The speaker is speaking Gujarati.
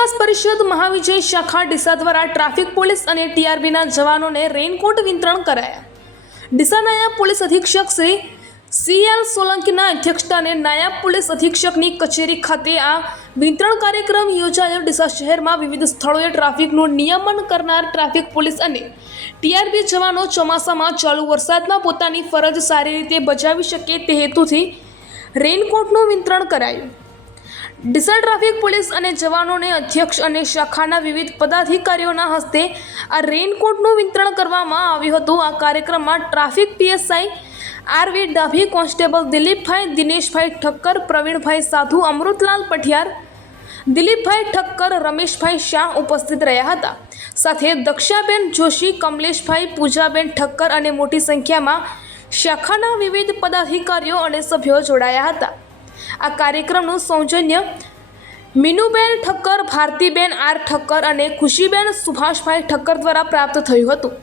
વિકાસ પરિષદ મહાવિજય શાખા ડીસા દ્વારા ટ્રાફિક પોલીસ અને ટીઆરબીના જવાનોને રેઇનકોટ વિતરણ કરાયા। ડીસા નાયબ પોલીસ અધિક્ષક શ્રી CL સોલંકીના અધ્યક્ષસ્થાને નાયબ પોલીસ અધિક્ષકની કચેરી ખાતે આ વિતરણ કાર્યક્રમ યોજાયો। ડીસા શહેરમાં વિવિધ સ્થળોએ ટ્રાફિકનું નિયમન કરનાર ટ્રાફિક પોલીસ અને ટીઆરબી જવાનો ચોમાસામાં ચાલુ વરસાદમાં પોતાની ફરજ સારી રીતે બજાવી શકે તે હેતુથી રેઇનકોટનું વિતરણ કરાયું। ડીસા ટ્રાફિક પોલીસ અને જવાનોને અધ્યક્ષ અને શાખાના વિવિધ પદાધિકારીઓના હસ્તે આ રેઇનકોટનું વિતરણ કરવામાં આવ્યું હતું। આ કાર્યક્રમમાં traffic PSI RV Dabhi, constable Dilipbhai, Dineshbhai Thakkar, Pravinbhai Sadhu, Amrutlal પઠિયાર, દિલીપભાઈ ઠક્કર, રમેશભાઈ શાહ ઉપસ્થિત રહ્યા હતા। સાથે દક્ષાબેન જોશી, કમલેશભાઈ, પૂજાબેન ઠક્કર અને મોટી સંખ્યામાં શાખાના વિવિધ પદાધિકારીઓ અને સભ્યો જોડાયા હતા। આ કાર્યક્રમનું સૌજન્ય મીનુબેન ઠક્કર, ભારતીબેન R ઠક્કર અને ખુશીબેન સુભાષભાઈ ઠક્કર દ્વારા પ્રાપ્ત થયું હતું।